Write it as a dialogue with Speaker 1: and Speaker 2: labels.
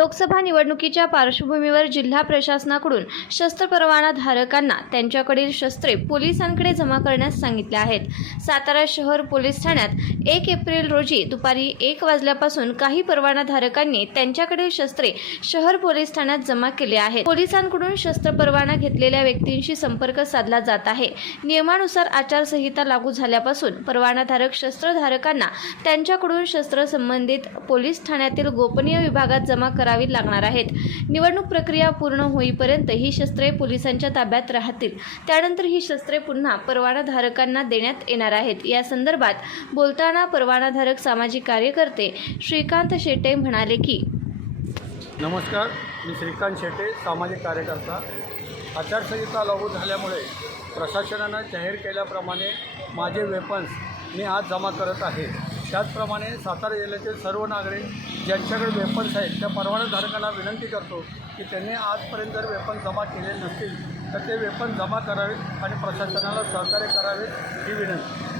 Speaker 1: लोकसभा निवडणुकीच्या पार्श्वभूमीवर जिल्हा प्रशासनाकडून शस्त्र परवाना धारकांना त्यांच्याकडील शस्त्रे पोलिसांकडे जमा करण्यास सांगितले आहेत. सातारा शहर पोलीस ठाण्यात एक एप्रिल रोजी दुपारी एक वाजल्यापासून काही परवाना धारकांनी त्यांच्याकडील शस्त्रे शहर पोलीस ठाण्यात जमा केले आहेत. पोलिसांकडून शस्त्र परवाना घेतलेल्या व्यक्तींशी संपर्क साधला जात आहे. नियमानुसार आचारसंहिता लागू झाल्यापासून परवानाधारक शस्त्रधारकांना त्यांच्याकडून शस्त्र संबंधित पोलीस ठाण्यातील गोपनीय विभागात जमा करा करावी लागणार आहेत. निवडणूक प्रक्रिया पूर्ण होईपर्यंत ही शस्त्रे पोलिसांच्या ताब्यात राहतील. त्यानंतर ही शस्त्रे पुन्हा परवानाधारकांना देण्यात येणार आहेत. या संदर्भात बोलताना परवानाधारक सामाजिक कार्यकर्ते श्रीकांत शेटे म्हणाले की
Speaker 2: नमस्कार मी श्रीकांत शेटे सामाजिक कार्यकर्ता. आचारसंहिता लागू झाल्यामुळे प्रशासनानं जाहीर केल्याप्रमाणे माझे वेपन्स मी आज जमा करत आहे. त्याचप्रमाणे सातारा जिल्ह्यातील सर्व नागरिक ज्यांच्याकडे वेपन्स आहेत त्या परवानाधारकांना विनंती करतो की त्यांनी आजपर्यंत जर वेपन जमा केले नसतील तर ते वेपन जमा करावेत आणि प्रशासनाला सहकार्य करावे ही विनंती.